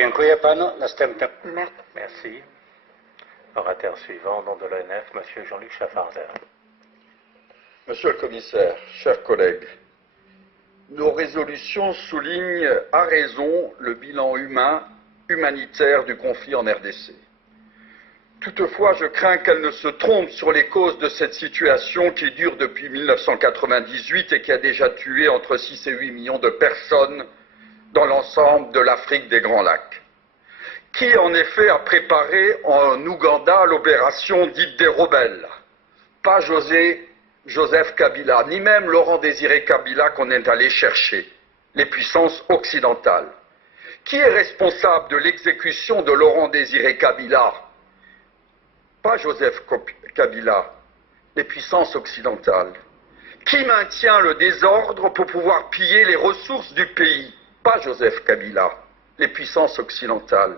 Dziękuję panu. Następny. Merci. Orateur suivant, au nom de l'ONF, Monsieur Jean-Luc Schaffarder. Monsieur le commissaire, chers collègues, nos résolutions soulignent à raison le bilan humanitaire du conflit en RDC. Toutefois, je crains qu'elle ne se trompe sur les causes de cette situation qui dure depuis 1998 et qui a déjà tué entre 6 et 8 millions de personnes dans l'ensemble de l'Afrique des Grands Lacs. Qui, en effet, a préparé en Ouganda l'opération dite des rebelles? Pas Joseph Kabila, ni même Laurent-Désiré Kabila qu'on est allé chercher, les puissances occidentales. Qui est responsable de l'exécution de Laurent-Désiré Kabila? Pas Joseph Kabila, les puissances occidentales. Qui maintient le désordre pour pouvoir piller les ressources du pays? Pas Joseph Kabila, les puissances occidentales.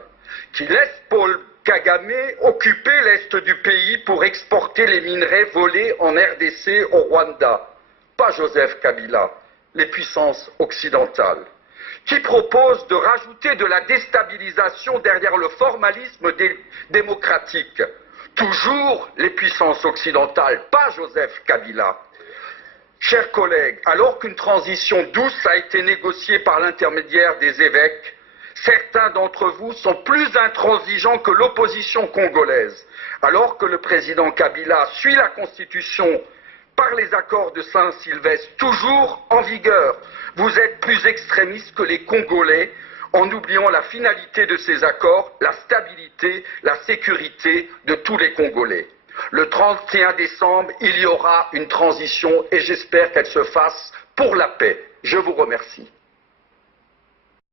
Qui laisse Paul Kagame occuper l'est du pays pour exporter les minerais volés en RDC au Rwanda? Pas Joseph Kabila, les puissances occidentales. Qui propose de rajouter de la déstabilisation derrière le formalisme démocratique? Toujours les puissances occidentales, pas Joseph Kabila. Chers collègues, alors qu'une transition douce a été négociée par l'intermédiaire des évêques, certains d'entre vous sont plus intransigeants que l'opposition congolaise. Alors que le président Kabila suit la Constitution par les accords de Saint-Sylvestre, toujours en vigueur, vous êtes plus extrémistes que les Congolais, en oubliant la finalité de ces accords, la stabilité, la sécurité de tous les Congolais. Le 31 décembre, il y aura une transition et j'espère qu'elle se fasse pour la paix. Je vous remercie.